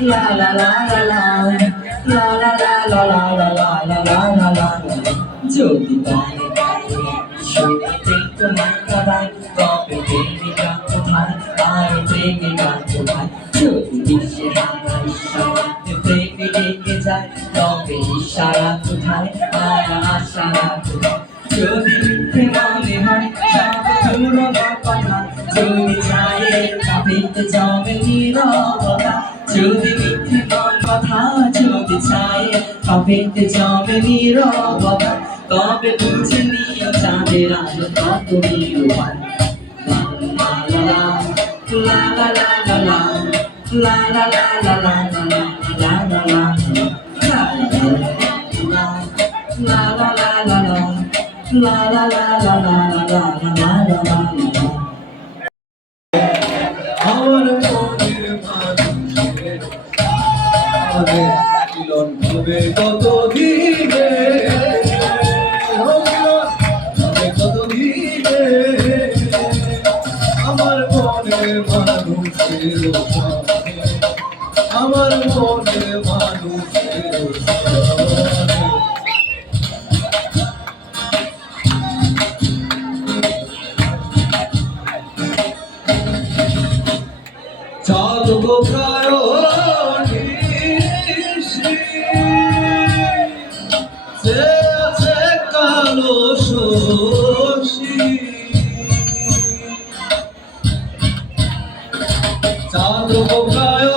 La la la la la, la la la la la la la la la la la. যদি গানে গানে শুনতে তোমার কাদায় তবে প্রেমিকা কোথায় আর প্রেমিকা কোথায় যদি বিশ্বে হারা ইশারাতে প্রেমী ডেকে যায় তবে ইশারা কোথায় আর আশারা কোথায় যদি মিথ্যে মনে হয় সব পুরনো কথা যদি চায় কাঁপিতে জমে নীরবতা যদি মিথ্যে মন কথা যদি চায় কাঁপিতে জমে নীরবতা তবে বুঝে নিও চাঁদের আলো কত নির্বাণ লা লা লা লা লা লা লা লা লা লা লা লা লা La la la la la la la la la la la la la la আমার মনের মানুষের আমাদের মিলন হবে কত দিনে হবে কত দিনে আমার মনের মানুষের আমার মনের মানুষের চাঁদ গো প্রায় নিশি সে আছে কালো শশী চাঁদ গো প্রায়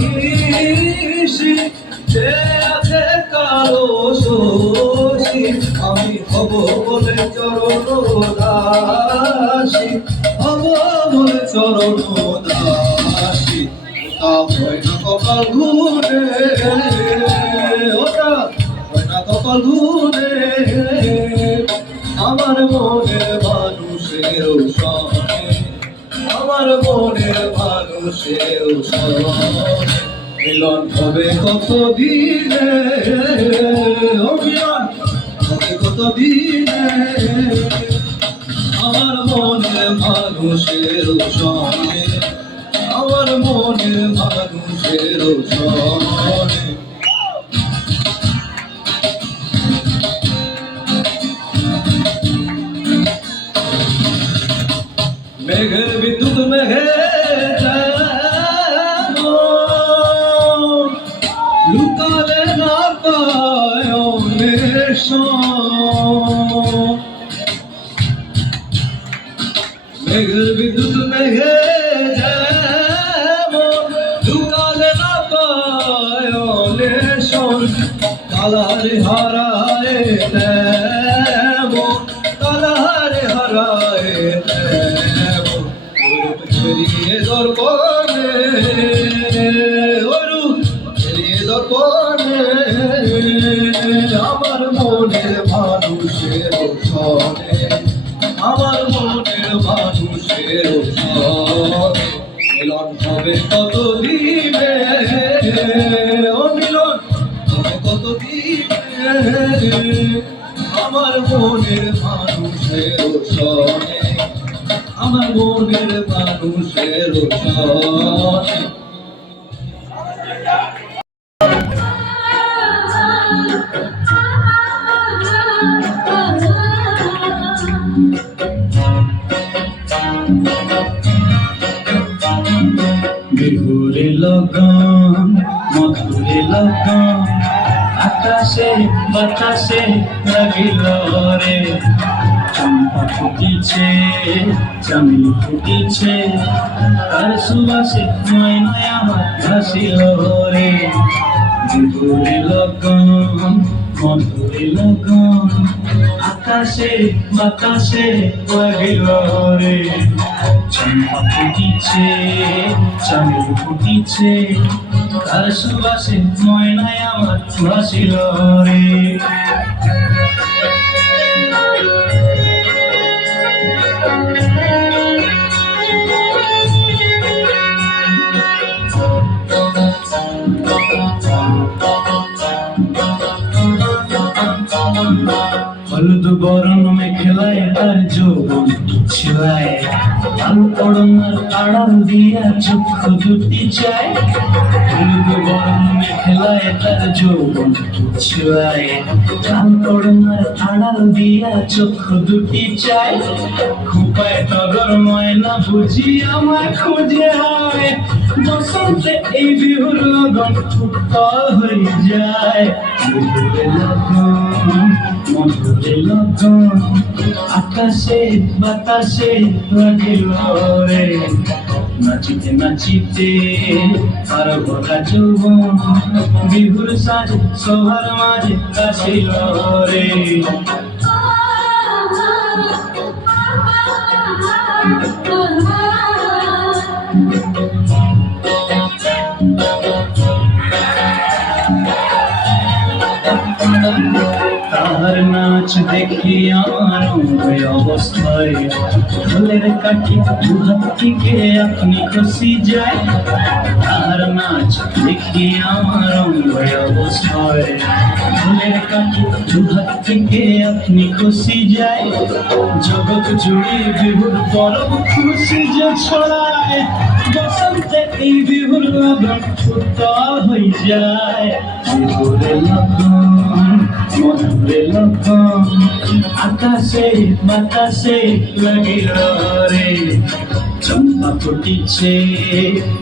নিশি সে আছে কালো শশী আমি হব বলে চরণ দাসী হব বলে চরণ দাসী ওটা হয় না কপাল ঘুরে ওটা হয় না কপাল ঘুরে আমার মনের মানুষের সনে আমার মনের মানুষের সনে মিলন হবে কত দিনে ও মিলন হবে কত দিনে আমার মনের মানুষের সনে আমার মনের মানুষের সনে মেঘের বিদ্যুৎ মেঘে লুকালে না পায় মেঘের বিদ্যুৎ মেঘে লুকালে না পায় কালারে হারায় কালারে হারায় ফেরিয়ে দর্পণে ফেরিয়ে দর্পণে আমার মনের মানুষের সনে আমার মনের মানুষের সনে মিলন হবে কত দিনে ও মিলন হবে কত দিনে আমার মনের মানুষের সনে আমার মনের মানুষের সনে বিহুরে লগন মধুরে লগন আকাশে বাতাসে লাগিল রে চম্পা ফুটিছে চামেলি ফুটিছে তার সুবাসে ময়নায় আমার ভাসিল রে বিহুরে লগন মধুরে লগন আকাশে বাতাসে লাগিল রে চম্পা ফুটিছে চামেলি ফুটিছে তার সুবাসে ময়নায় আমার ভাসিল রে হলুদ বরণ মেখেলায় তার যৌবন ছিলায় লাল পড়নার আড়াল দিয়া চক্ষু দুটি চায় হলুদ বরণ মেখলায় তার যৌবন ছোঁয়ায় লাল ওড়নার আড়াল দিয়া চক্ষু দুটি চায় খোঁপায় টগর ময়না বুঝি আমার খুঁজে হয় বসন্তে এই বিহুর লগন উত্তল হয়ে যায় মধুরে লগন মধুরে লগন আকাশে বাতাসে লাগিল রে নাচিতে নাচিতে আর ভরা যৌবন বিহুর সাজ সবার মাঝে আসিল রে তাহার নাচ দেখি আমার অঙ্গয় অবস্থায় ঢোলের কাঠি দুহাত থেকে আপনি খসি যায় তাহার নাচ দেখি আমার অঙ্গয় অবস্থায় ঢোলের কাঠি দুহাত থেকে আপনি খসি যায় জগৎ জুড়ে বিহুর পরব খুশি যে ছড়ায় বসন্তে এই বিহুর লগন উত্তল হয়ে যায় বিহুরে লগন মধুরে লগন আকাশে বাতাসে লাগিল রে চম্পা ফুটিছে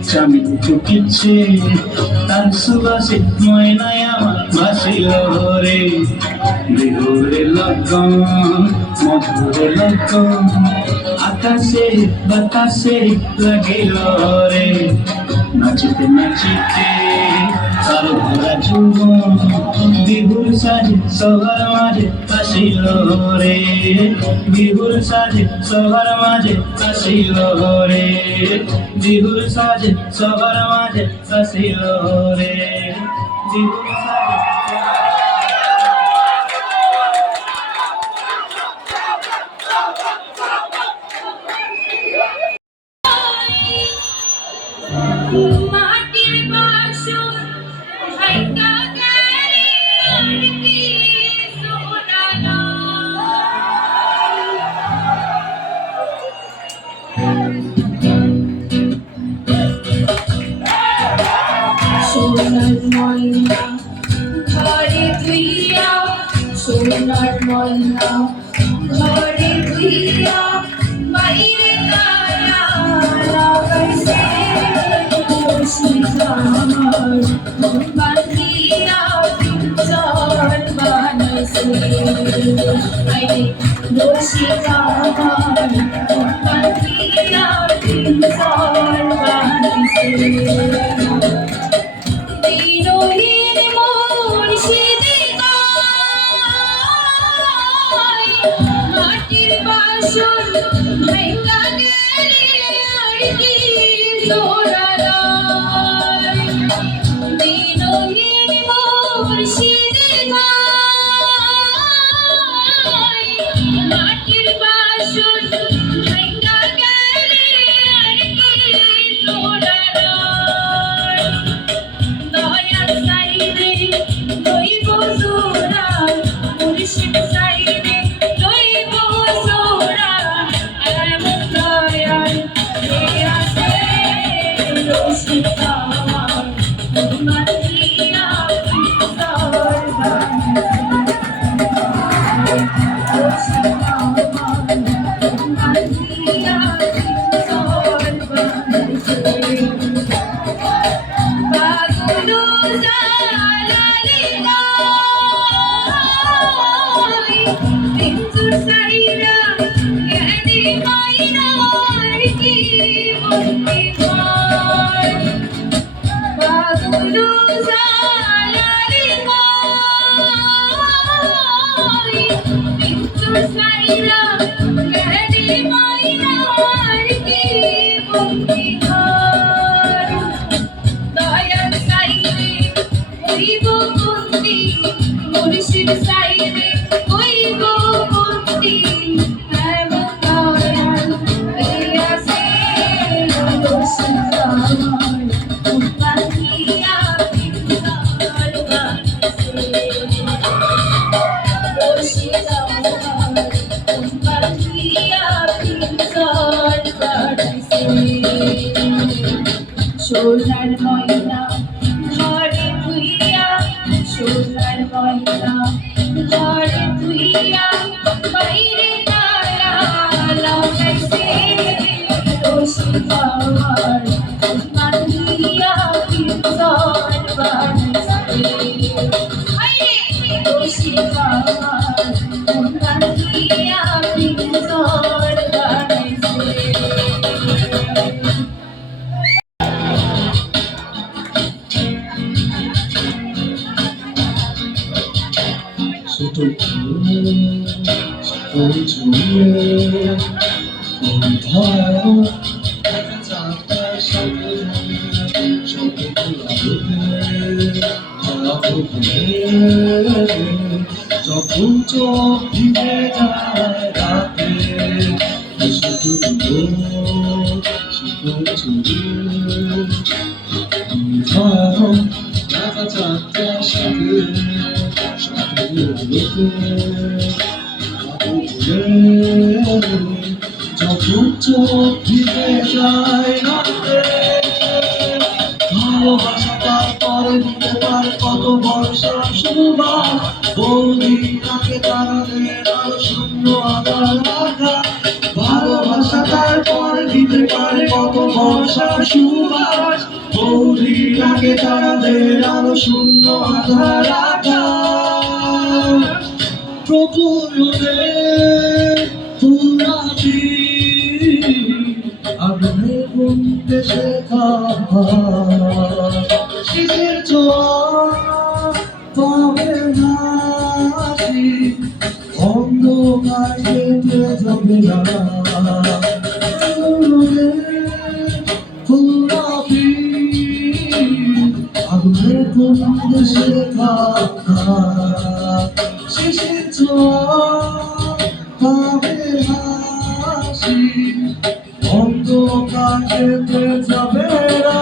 চামেলি ফুটিছে তার সুবাসে ময়নায় আমার ভাসিল রে বিহুরে লগন মধুরে লগন আকাশে বাতাসে লাগিল রে নাচিতে নাচিতে আর ভরা যৌবন বিহুর সাজে সবার মাঝে আসিল রে বিহুর সাজে সবার মাঝে আসিল রে বিহুর সাজে সবার মাঝে আসিল রে বিহুর সাজে মাটির বাসন ভাইটা গেলি আর কি সোনালা সোনার ময়না ঘরে ধুইয়া সোনার ময়না ঘরে ধুইয়া বাইরে তালা লাগাইছে রশিদার বান্ধিয়া পিঞ্জর বানাইছে আইরে রশিদার বান্ধিয়া পিঞ্জর বানাইছে দিনহীন মুর্শিদি গায় মাটির বাসন ভাইঙ্গা গেলি আর কি সোনালা দিনহীন মুর্শিদি গায় মাটির বাসন ভাইঙ্গা গেলি আর কি সোনালা দয়াল সাইরে লইব সোরা মুর্শিদ সাইরে লইব সোরা এমন দয়াল হে আছে রশিদা মাতিয়া পিতার রশিদা মাতিয়া মুর্শিদ সাইরে কইব বন্দি এমন দয়াল হে আছে রশিদা বান্ধিয়া পিঞ্জর বানাইছে রশিদা বান্ধিয়া পিঞ্জর বানাইছে সোনার ময়না শিকল ঝুলিয়ে বন্ধন চাকার সাথে যখন চোখ ভিজে যায় রাতে শিকল ঝুলিয়ে বন্ধন চাকার সাথে যখন চোখ ভিজে যায় রাতে ভালোবাসা তারপরে দিতে পারে কত বর্ষা সুবাস বৌদি তাকে তারালে আর শূন্য আধার আঘাত ভালোবাসা তারপরে দিতে পারে কত বর্ষা সুবাস বৌদি তাকে তারালে আর শূন্য আধার আঘাত প্রফুল্লে ফুলাবি আগুনে গুনতে শেখা শীতের জোয়ার পাবে হাসি অন্ধকার কেটে যাবে না ফুলাবি আগুনে গুনতে শেখা শীতের জোয়ার পাবে হাসি অন্ধকার কেটে যাবে না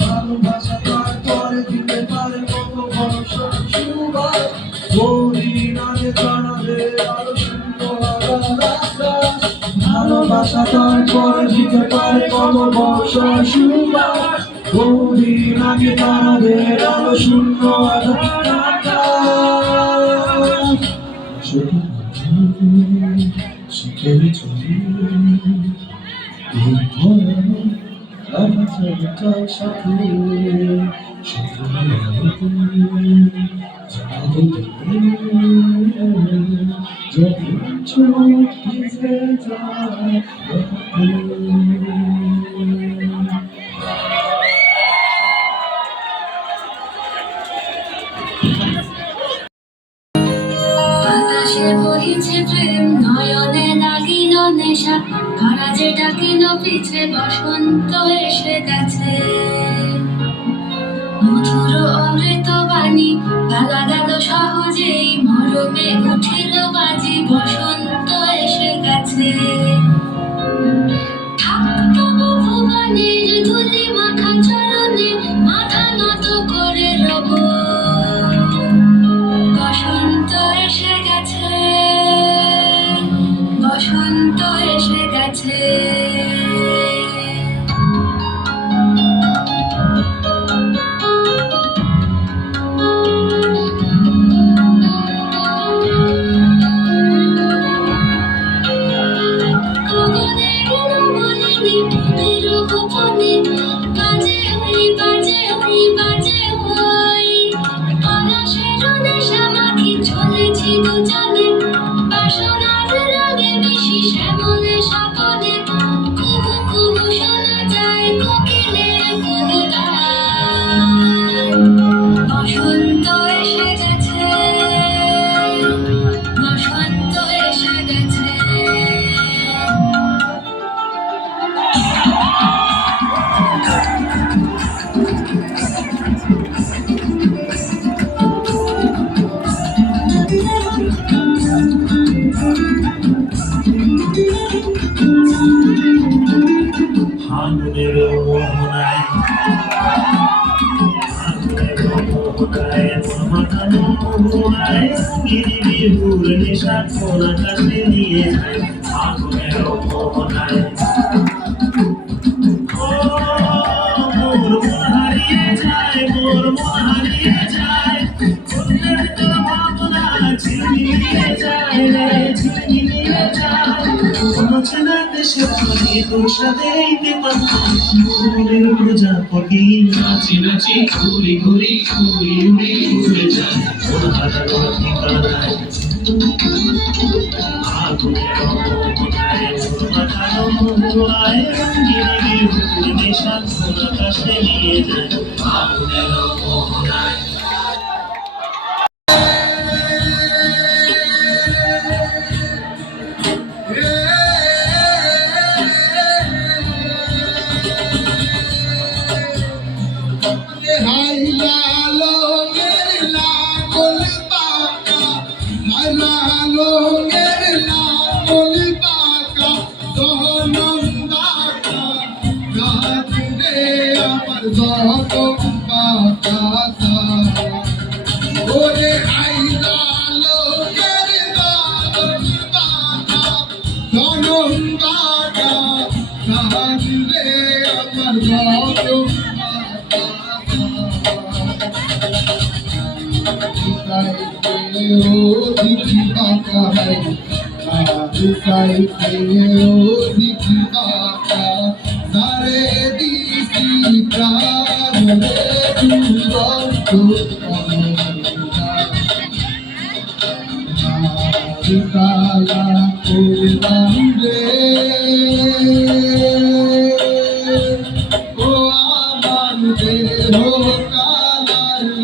ভালোবাসা তারপরে দিতে পারে কত বর্ষা সুবাস গৌরীর আগে জানাবে আরো শূন্য আকাশ ভালোবাসা তারপরে দিতে পারে কত বর্ষা সুবাস গৌরীর আগে জানাবে আরো শূন্য আকাশ শিকল ঝুলিয়ে চাকার সাথে যখন চোখ ভিজে যায় বাতাসে বহিছে প্রেম নয়নে লাগিল নেশা কারা যে ডাকিল পিছে বসন্ত এসে গেছে মধুর অমৃত বাণী গালা গেল সহজেই মরমে উঠিল বাজি বসন্ত এসে গেছে থাকতো ভুবনের ধুলি মাখা চরণে মাথা নত করে রব বসন্ত এসে গেছে বসন্ত এসে গেছে বসন্ত এসে গেছে বসন্ত এসে গেছে ফাগুনের মোহনায় মাথানো মোহনায় গিরি বিহুর নেশা কোন আকাশে নিয়ে যায় ফাগুনের মোহনায় মোর মন হারিয়ে যায় মোর মন হারিয়ে যায় ফুলের তোর ভাবনা ঝিলিয়ে যায় রে ঝিলিয়ে যায় কোন চেনা দেশে চলে তোর সাথে মনের প্রজাপতি নাচি নাচি ঘুরি ঘুরি উড়ি উড়ি উড়ে যায় ওর হাজারো ঠিকানায় আগুনের মোহনায় ওর মাথানো মোহনায় গিরি বিহুর নেশা কোন আকাশে নিয়ে যায় আগুনের মোহনায় হাইলা লোকের লাগল পাকা হাইলা লোকের লাগল পাকা জনম দাতা গাছে আমার জনম পাকা ওরে হাইলা লোকের লাগল পাকা জনম দাতা গাছে আমার জনম কালা করলাম রে ও আমার দেহ কালার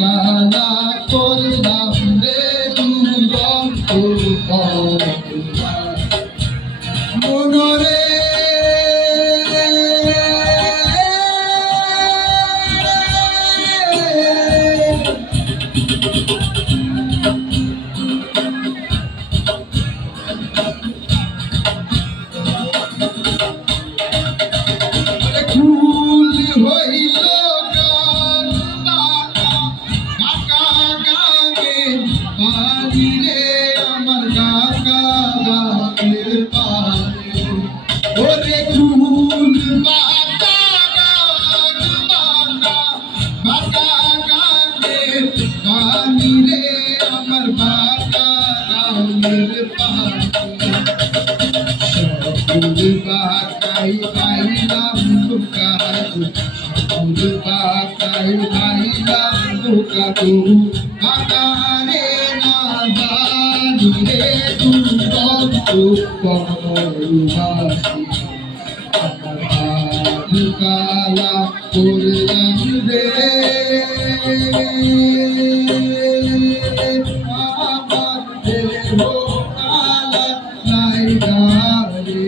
কালা করলাম রে দুরন্ত মনরে ফুল হইল গান বাঁকা কাকা গানে পানি রে আমার কাকা গানে পানি ওরে ফুল বাঁকা গান বাঁকা কাকা গানে পানি রে আমার কাকা গানের পানি ফুল বাঁকাই পাইলাম দুকাতু ফুল বাঁকাই পাইলাম দুকাতু কাকারে না জানি রে দুরন্ত পরবাসী আমার হাত কালা করলাম রে আমার দেহ কালা লাইগা রে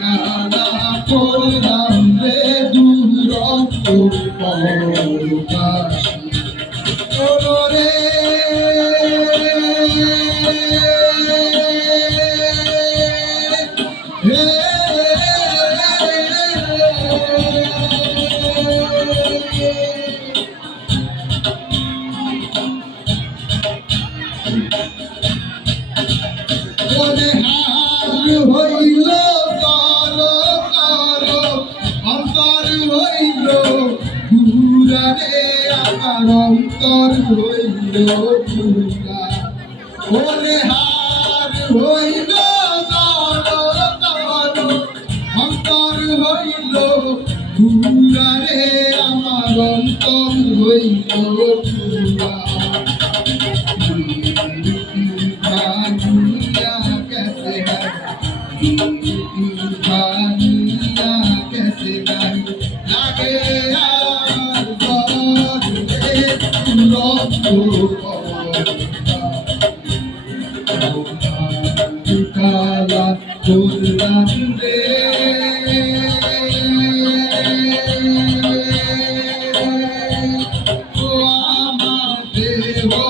কালা করলাম রে দুরন্ত পরবাসী রে ওরে হার হইল কর কর অন্তর হইল পুরা রে আমার অন্তর হইল পুরা ওরে হার হইল কর কর অন্তর হইল পুরা রে আমার অন্তর হইল পুরা भानिया कैसे है भानिया कैसे है लागे यार बात रे लोग को काला कोरलाम रे ओ आमादे हो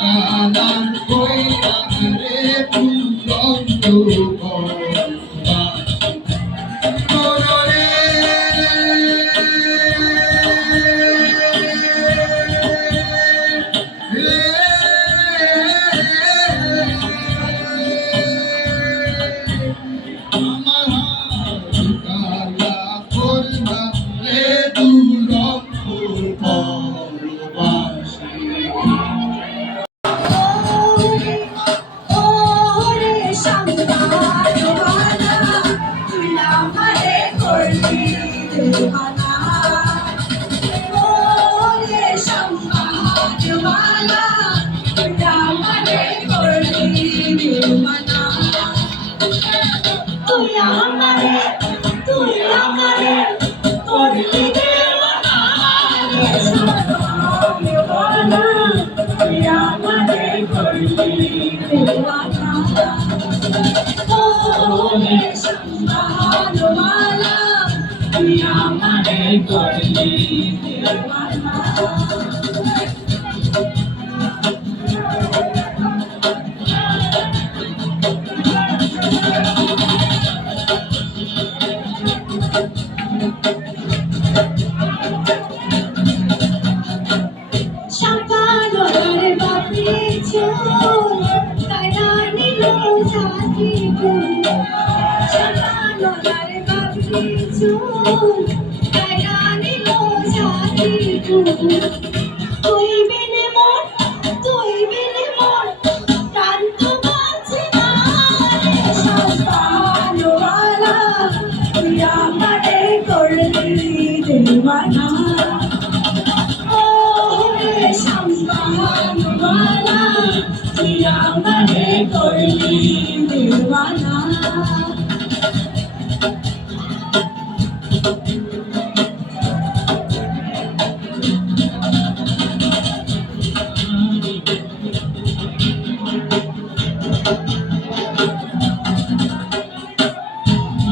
কালার কইরা রে দুরন্ত পরবাসী আমার হাত কালা করলাম রে দুরন্ত পরবাসী করলি দিওয়ানা শাপানোর বাপরে চোর কায়দা নিল জাতি কুল শাপানোর বাপরে চোর কায়দা নিল জাতি কুল তুই বিনে মন প্রাণ তো বাঁচে না রে শাপানোওয়ালা তুই আমারে করলি দিওয়ানা শামবানওয়ালা তুই আমারে করলি দিওয়ানা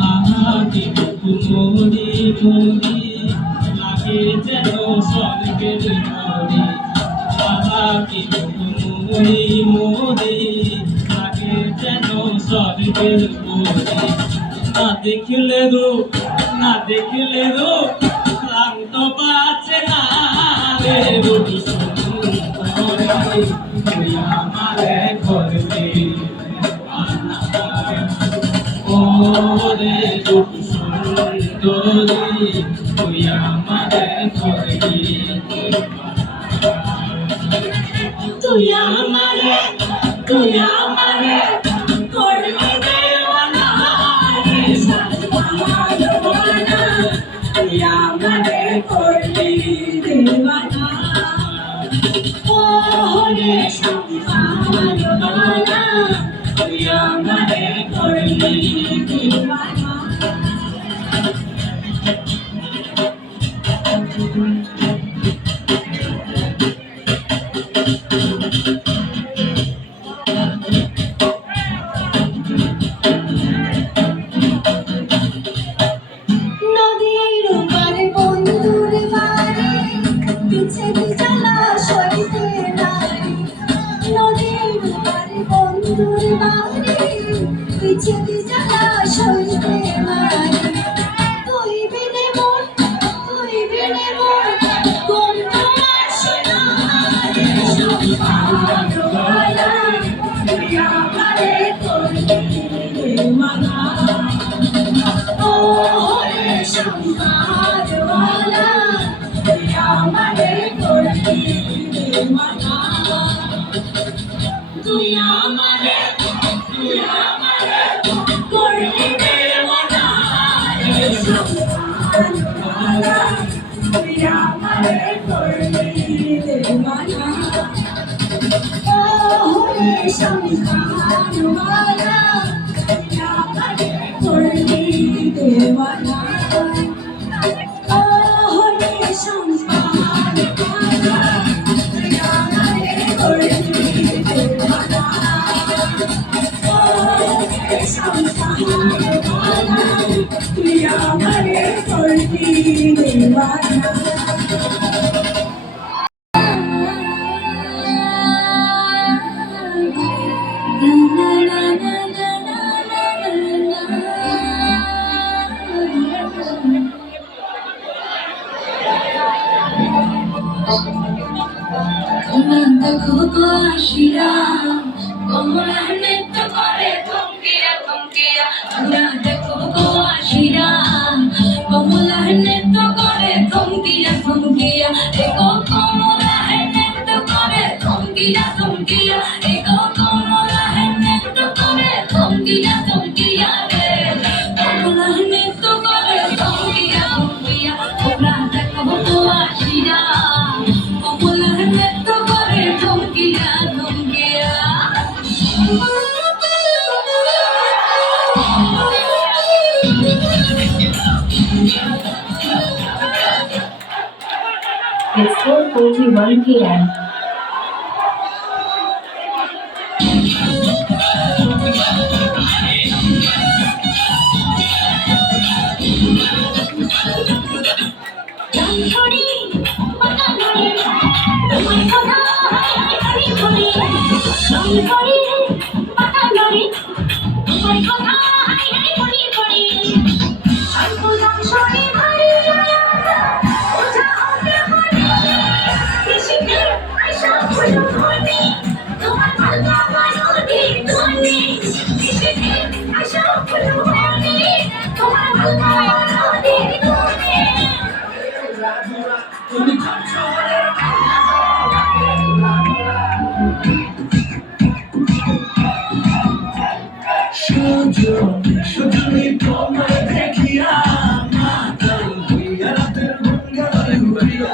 আহাকি মোরি মোরি লাগে যেন স্বর্গের মোরি আহাকি মোরি মোরি লাগে যেন স্বর্গের মোরি না দেখিলে রো ক্লান্ত বাঁচে না রে রূপ সুন্দরী তুই আমারে করলি ওরে রূপ সুন্দরী তুই আমারে করলি তুই আমারে করলি দিওয়ানা রে শামবানওয়ালা তুই আমারে করলি দিওয়ানা ও রে শামবানওয়ালা তুই আমারে করলি দিওয়ানা নদীর পারে বন্ধুর বাড়ি পিছে জ্বালা সইতে নারী নদীর পারে বন্ধুর বাড়ি পিছে জ্বালা সইতে নারী তুই বিনে মন গন্ধ আসে না রে শামবানওয়ালা তুই আমারে করলি দিওয়ানা ও রে শামবানওয়ালা তুই আমারে করলি দিওয়ানা তুই আমারে করলি দিওয়ানা রে শামবানওয়ালা তুই আমারে করলি দিওয়ানা ও রে শামবানওয়ালা তুই আমারে করলি দিওয়ানা ও রে শামবানওয়ালা তুই আমারে করলি দিওয়ানা ও রে শামবানওয়ালা তুই আমারে করলি দিওয়ানা দেখো গো আশিরা কমলা নৃত্য করে থমকিয়া তোমরা দেখো গো আশিরা কমলা নৃত্য করে থমকিয়া এগো কমলা নৃত্য করে থমকিয়া এগো কমলা নৃত্য করে থমকিয়া রে কমলা নৃত্য করে থমকিয়া তোমরা দেখো গো আশিরা কমলা নৃত্য করে থমকিয়া It's 4:41 p.m. করে মাথা নড়ে তোমার কথা হাই হাই মনে পড়ে সর্বদম সরে ভারী ওঝা হবে মনে বেশিতে আশা হলো মনে তোমার ভালোবাসা নদী ধনে বেশিতে আশা হলো মনে তোমার ভালোবাসা নদী ধনে শুধুই তোমায় দেখিয়া মাতাল হইয়া রাতের গঙ্গায় ঘুরিয়া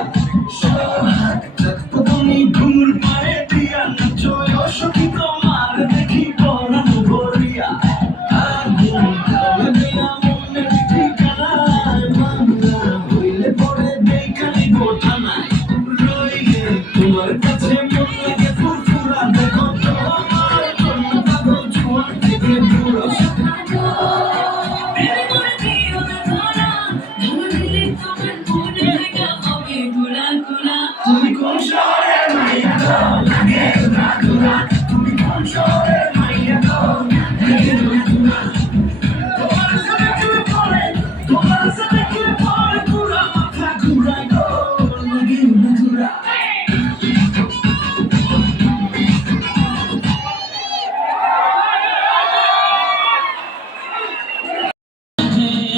সোহাগ থাকতো তুমি ঘুর পায়ে দিয়া নাচো সখী তোমার দেখি পরাণ ভরিয়া আগুন তালে দিয়া মনের ঠিকানায় মামলা হইলে পরে দেখালি বোঠানায় রইলে তোমার কাছে মন লাগে ফুরফুরা দেখো তোমার কোন পাগল জোয়ান থেকে দূর তুমি কোন শহরের মাইয়া গো লাগে ঘুরা ঘুরা তুমি কোন শহরের মাইয়া গো লাগে ঘুরা ঘুরা তোমার সাথে কি পরে ঘুরা মাথা ঘুরা গো লাগে ঘুরা ঘুরা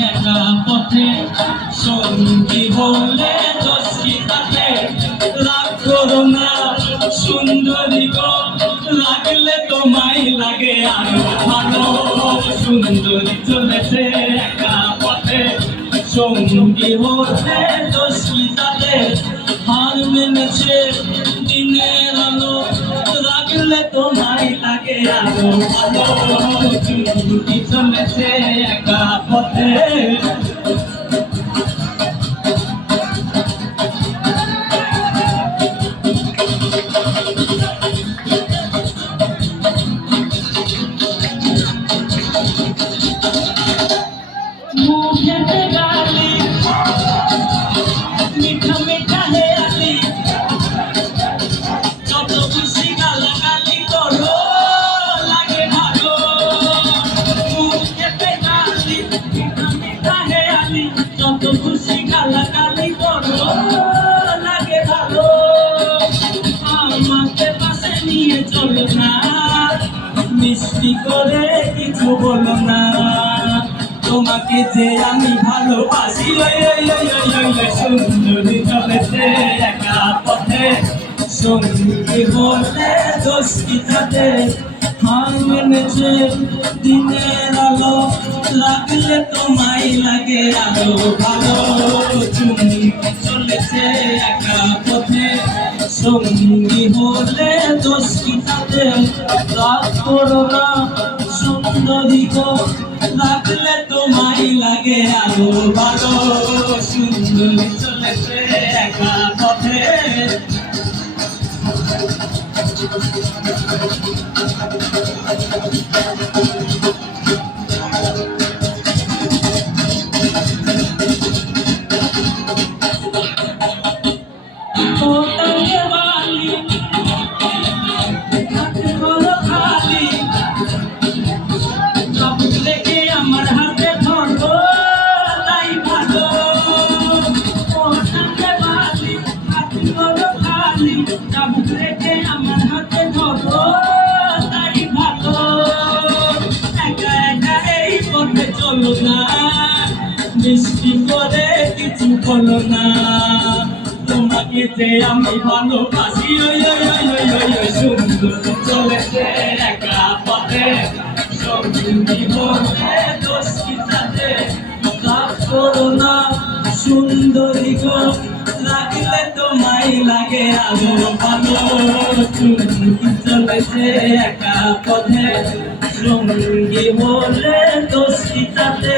একা পথে সঙ্গী হলে দশিতাতে রাগ করো না সুন্দরী গো লাগলে তোমায় লাগে আরো ভালো সুন্দরী চলেছে একা পথে সঙ্গী হলে দশিতাতে হার মেনেছে দিনের আলো লাগলে তোমায় লাগে আরো ভালো সুন্দরী চলেছে একা পথে মুখেতে গালি মিঠা মিঠা হেয়ালি যত খুশি গালাগালি করো লাগে ভালো মুখেতে গালি মিঠা মিঠা হেয়ালি যত খুশি গালাগালি করো লাগে ভালো আমাকে পাশে নিয়ে চলো না মিষ্টি করে কিছু বলো না তোমাকে যে আমি ভালোবাসি সুন্দরী চলেছে একা পথে সঙ্গী হলে দোষিতাতে হার মেনেছে দিনের আলো লাগলে তোমায় লাগে আরো ভালো চুমকি চলেছে একা পথে সঙ্গী হলে দোষিতাতে রাগ করো না সুন্দরী গো লাগলে তোমায় লাগে আরো ভালো সুন্দরী চলেছে একা পথে আমার হাতে ধরো তাই ভালো হাতে ধরো খালি চাবুক রেখে আমার হাতে ধরো তাই ভালো একা একা এই পথে চলো না মিষ্টি করে কিছু বলো না তোমাকে যে আমি ভালোবাসি সুন্দর চলেছে একা পথে সঙ্গী হলে দোষিতাতে রাগ করো না সুন্দরী গো লাগলে তোমায় লাগে আরো ভালো চুমকি চলেছে একা পথে সঙ্গী হলে দোষিতাতে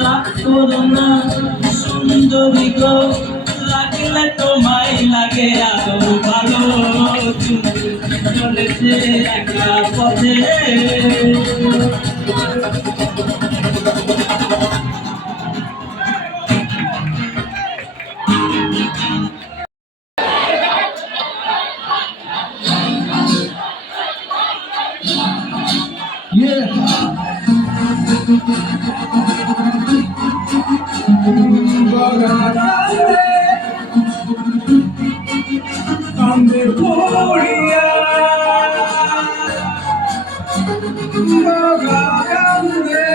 রাগ করো না সুন্দরী গো লাগলে তোমায় লাগে আরো ভালো চুমকি চলেছে একা পথে ফান্দে পড়িয়া বগা কান্দে।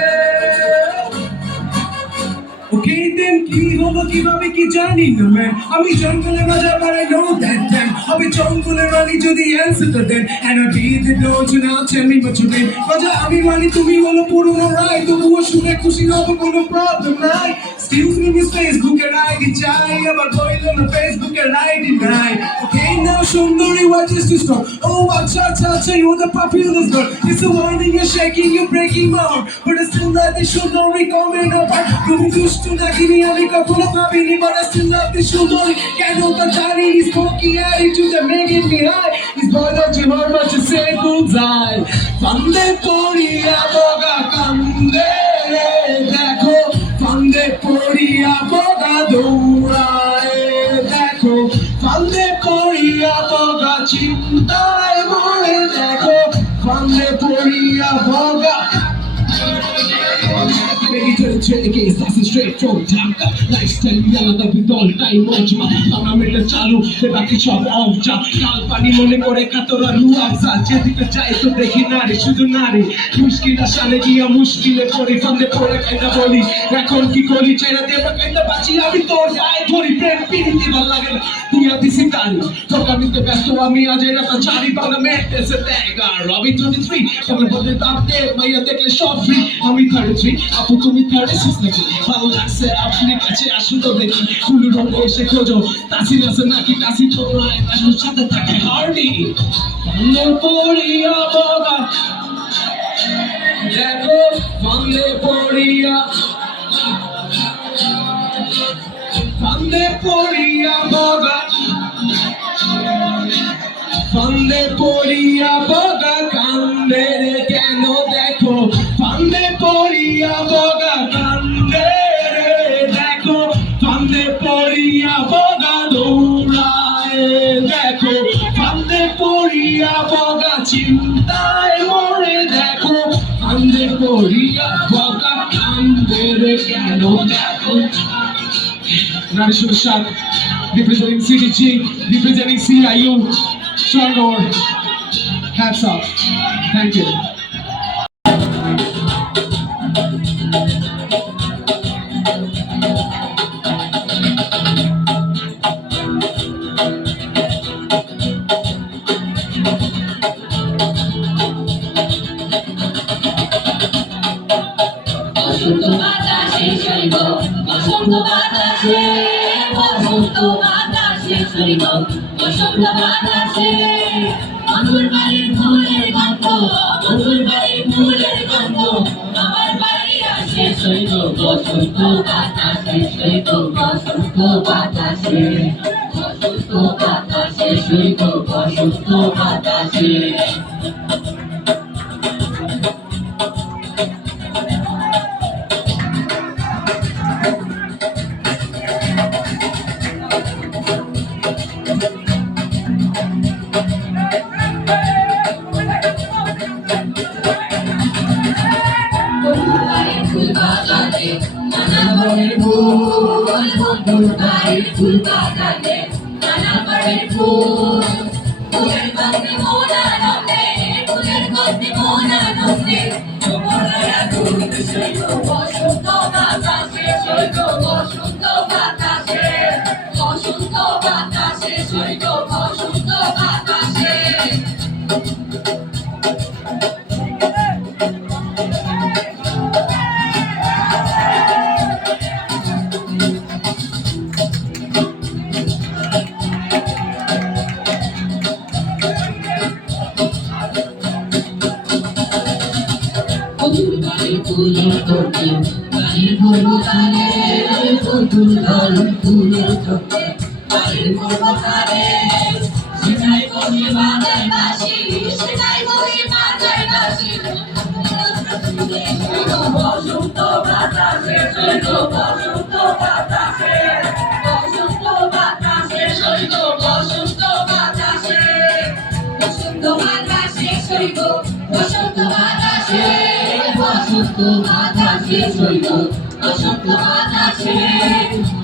Okay, then কি হলো কিভাবে কি জানি না ম্যান, আমি জঙ্গলে রাজা but I know that damn আমি জঙ্গলে রানী যদি answer to them and I be the don't you now tell me what you mean রাজা আমি রানী তুমি হলো পুরনো রায় তবুও শুনে খুশি হবো কোনো problem নাই excuse me miss Facebook এর ID চাই আবার বইল না Facebook এর ID নাই okay now সুন্দরী what is to stop oh acha acha acha you're the popular girl it's a warning you're shaking you're breaking my heart but I still let the সুন্দরী comment apart তুমি দুষ্টু নাকিনি আমি কখনো ভাবিনি but I still love the সুন্দরী কেন তা জানি his smoky attitude that making me high his biology hard but you say bullseye ফান্দে পড়িয়া বগা কান্দে দেখো ফান্দে পড়িয়া বগা দৌড়ায় দেখো ফান্দে পড়িয়া বগা চিন্তায় মরে দেখো ফান্দে পড়িয়া বগা Baby, turn the case, that's a straight from Dhaka. Lifestyle, yalla da with all time mojma. Tama meta chalu, the baki chop off ja. Kal pani mone kore katora lu afza. Jedike jai to dekhi nari, shudu nari. Mushkil ashale giya mushkile pori fande pore kaita boli. Ekhon ki kori chaina deba kaita bachi ami tor gaye thori prem piriti bhal lage na. Diya disi tari. Tokamite besto ami aje rata chari banga mete se tega. Robbie 23, kamle bodle tapte maiya dekle shop free. Ami 33, apu তুমি 36 নাকি ভালো লাগছে আপনি কাছে আসুন তো দেখি ফুলুর রঙে এসে খোঁজো তাসির আছে নাকি তাসি তোমার আসল সাথে থাকে হার্ডি ফান্দে পড়িয়া বগা দেখো ফান্দে পড়িয়া বগা ফান্দে পড়িয়া বগা কান্দে রে কেন দেখো ফান্দে পড়িয়া বগা কান্দে রে দেখো ফান্দে পড়িয়া বগা দৌড়ায় দেখো ফান্দে পড়িয়া বগা চিন্তায় মরে দেখো ফান্দে পড়িয়া বগা কান্দে রে কেন দেখো Narishur Shah, representing CDG, representing CIU, Sharnor, hats off. Thank you. বসন্ত বাতাসে শৈব বসন্ত বাতাসে বসন্ত বাতাসে শৈব বসন্ত বাতাসে আমার বাড়ির ফুলের গন্ধ আমার বাড়ির ফুলের গন্ধ আমার বাড়ি আসে শৈব বসন্ত বাতাসে শৈব বসন্ত বাতাসে বসন্ত বাতাসে শৈব বসন্ত বাতাসে ফুল বাগানে নানা বনের ফুল বন্ধুর বাড়ির ফুল বাগানে নানা বনের ফুল ফুলের গন্ধে মন আনন্দে ফুলের গন্ধে মন আনন্দে যমুনারা দুলতে সৈব বসন্ত বাতাসে সৈব বসন্ত বাতাসে বসন্ত বাতাসে সৈব বসন্ত বাতাসে ফুলের তোকে বাড়ির ভরবো তারে বন্ধুর ঘর ফুলের তোকে বাড়ির ভরবো তারে সেটাই বলি বাজায় বাসি সেটাই বলি বাজায় বাসি বসন্ত বাতাসে সৈব বসন্ত বাতাসে বসন্ত বাতাসে সৈব বসন্ত বাতাসে বসন্ত বাতাসে সৈব বসন্ত বাতাসে বসন্ত বাতাসে সৈব বসন্ত বাতাসে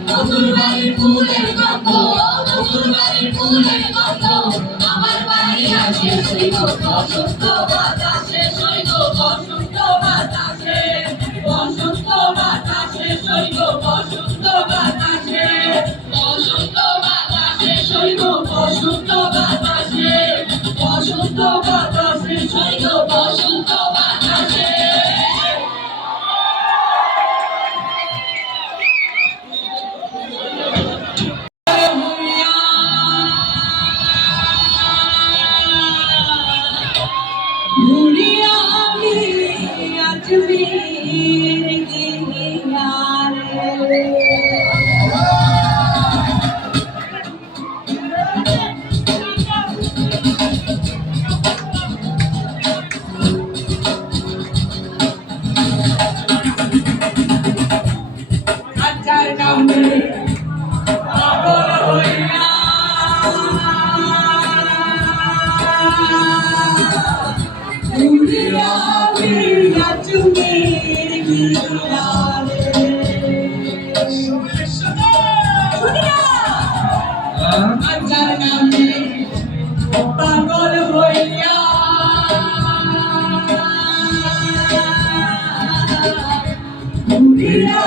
মধুর বাড়ির ফুলের গন্ধ ফুলবাড়ির ফুলের গন্ধ আমার বাড়ি আসে সৈব বসন্ত বাতাসে সৈব বসন্ত বাতাসে বসন্ত বাতাসে সৈব বসন্ত বাতাসে বসন্ত বাতাসে সৈব বসন্ত বাতাসে বসন্ত বাতাসে সৈব বসন্ত বাতাসে भूलिया अजमेर के यारे अचार नाम भूलिया अजमेर के यारे अचार नाम पागल होइया भूलिया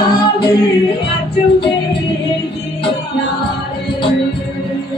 अजमेर के यारे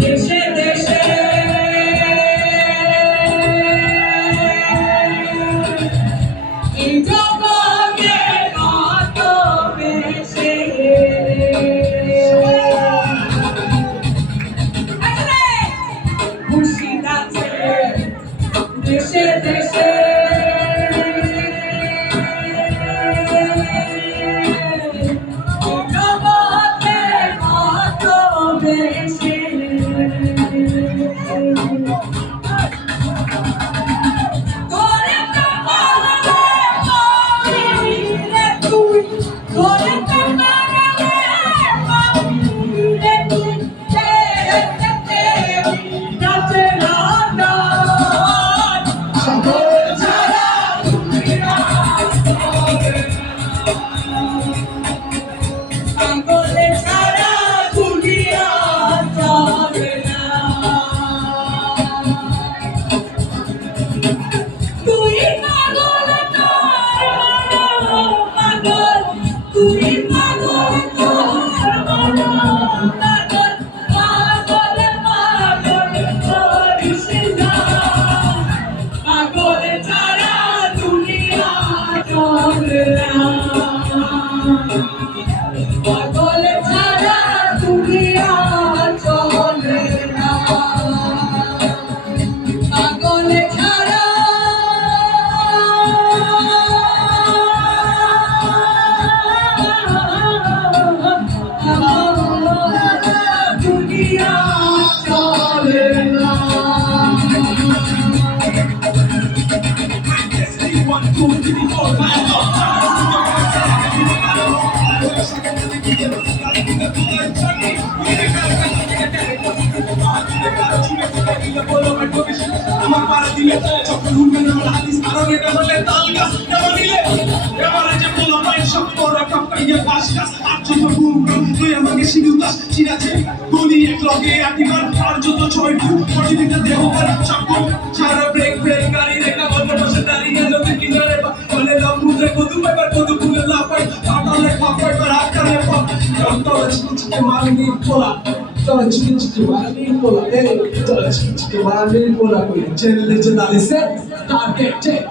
देशे देशे जगते कत बेशे मुर्शिद आछे देशे देशे जगते कत बेशे Follow my আমার পারে দিলে যখন উঠবেন আমার হাদিস কারণ এটা হলে তাল গাছ কেমন নিলে এবারে যে বলো মাইন সব পরে কাপাইয়া ঘাস গাছ আর যত বুম তুই আমাকে শিখু গাছ চিনাছে গলি এক লগে একবার আর যত ছয় ফুট প্রতিদিনটা দেহ করে চাকু সারা ব্রেক ব্রেক গাড়ি রেখা গল্প বসে দাঁড়িয়ে লোকে কিনারে বলে লম্বুরে কদু এবার কদু ফুলে লাফাই কাটালে খাপাই বার আকারে পাপ তলে চিকে মারনি পোলা তলে চিকে মারনি পোলা তলে চিকে মারনি পোলা কই চ্যানেলে যে দাঁড়িয়েছে টার্গেট চেক